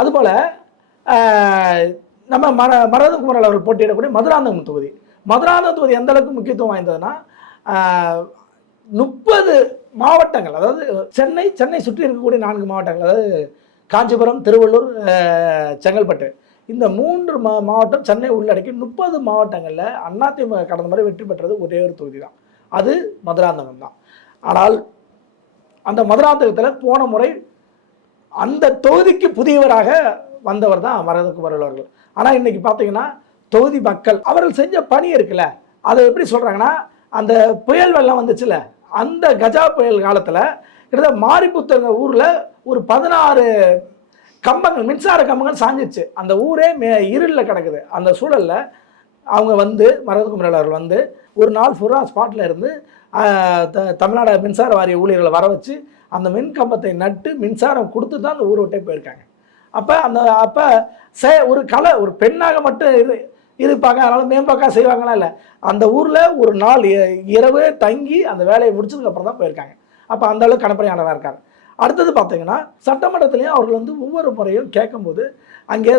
அதுபோல் நம்ம மரகத குமரல் அவர்கள் போட்டியிடக்கூடிய மதுராந்தகம் தொகுதி. மதுராந்தகம் தொகுதி எந்த அளவுக்கு முக்கியத்துவம் வாய்ந்ததுன்னா 30 மாவட்டங்கள், அதாவது சென்னை சுற்றி இருக்கக்கூடிய 4 மாவட்டங்கள், அதாவது காஞ்சிபுரம், திருவள்ளூர், செங்கல்பட்டு, இந்த 3 மாவட்டம் சென்னை உள்ளடக்கி 30 மாவட்டங்களில் அதிமுக கடந்த முறை வெற்றி பெற்றது ஒரே ஒரு தொகுதி தான், அது மதுராந்தகம் தான். ஆனால் அந்த மதுராந்தகத்தில் போன முறை அந்த தொகுதிக்கு புதியவராக வந்தவர் தான் மரகத குமரல் அவர்கள். ஆனால் இன்னைக்கு பார்த்தீங்கன்னா தொகுதி மக்கள் அவர்கள் செஞ்ச பணி இருக்குல்ல, அதை எப்படி சொல்கிறாங்கன்னா, அந்த புயல் வெள்ளம் வந்துச்சுல, அந்த கஜா புயல் காலத்தில் கிட்டத்தட்ட மாரிப்புத்தங்க ஊரில் ஒரு 16 கம்பங்கள், மின்சார கம்பங்கள் சாஞ்சிச்சு. அந்த ஊரே இருளில் கிடக்குது. அந்த சூழலில் அவங்க வந்து மரகத குமரல் அவர்கள் வந்து ஒரு நாள் ஃபுல்லா ஸ்பாட்டில் இருந்து தமிழ்நாடு மின்சார வாரிய ஊழியர்களை வர வச்சு அந்த மின் கம்பத்தை நட்டு மின்சாரம் கொடுத்து தான் அந்த ஊரை விட்டே போயிருக்காங்க. அப்போ ஒரு பெண்ணாக மட்டும் இருப்பாங்க, அதனால் மேம்பாக்காக செய்வாங்களா இல்லை, அந்த ஊரில் ஒரு நாள் இரவு தங்கி அந்த வேலையை முடிச்சதுக்கப்புறம் தான் போயிருக்காங்க. அப்போ அந்த அளவுக்கு கணப்பறையானதாக இருக்காங்க. அடுத்தது பார்த்தீங்கன்னா சட்டமன்றத்திலையும் அவர்கள் வந்து ஒவ்வொரு முறையும் கேட்கும்போது அங்கே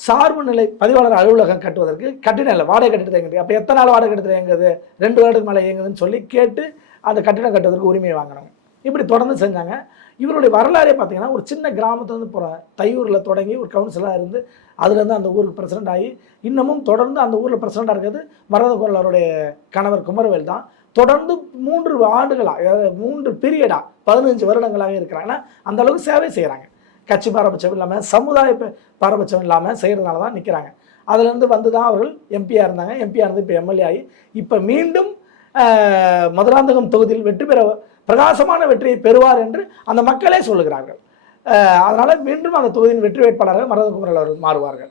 சார்பு நிலை பதிவாளர் அலுவலகம் கட்டுவதற்கு கட்டிடம் இல்லை, வாடகை கட்டிடத்தை இயங்குது. அப்போ எத்தனை நாள் வாடகை கட்டிடத்தில் இயங்குது, 2 வருடத்துக்கு மேலே இயங்குதுன்னு சொல்லி கேட்டு அந்த கட்டிடம் கட்டுவதற்கு உரிமையை வாங்கினாங்க. இப்படி தொடர்ந்து செஞ்சாங்க. இவருடைய வரலாறே பார்த்தீங்கன்னா ஒரு சின்ன கிராமத்துலேருந்து போகிற தையூரில் தொடங்கி ஒரு கவுன்சிலராக இருந்து அதுலேருந்து அந்த ஊருக்கு பிரசிடென்ட் ஆகி இன்னமும் தொடர்ந்து அந்த ஊரில் பிரசிடென்ட்டாக இருக்கிறது மரகத குமரல் அவருடைய கணவர் குமரவேல் தான். தொடர்ந்து 3 ஆண்டுகளாக 3 பீரியடாக 15 வருடங்களாக இருக்கிறாங்க. அந்த அளவுக்கு சேவை செய்கிறாங்க. கட்சி பாரபட்சம் இல்லாமல் சமுதாய பாரபட்சம் இல்லாமல் செய்கிறதுனால தான் நிற்கிறாங்க. அதுலேருந்து வந்து தான் அவர்கள் எம்பியாக இருந்தாங்க. எம்பியாக இருந்து இப்போ எம்எல்ஏ ஆகி இப்போ மீண்டும் மதுராந்தகம் தொகுதியில் வெற்றி பெற பிரகாசமான வெற்றியை பெறுவார் என்று அந்த மக்களே சொல்லுகிறார்கள். அதனால் மீண்டும் அந்த தொகுதியின் வெற்றி வேட்பாளராக மரகத குமரல் அவர்கள் மாறுவார்கள்.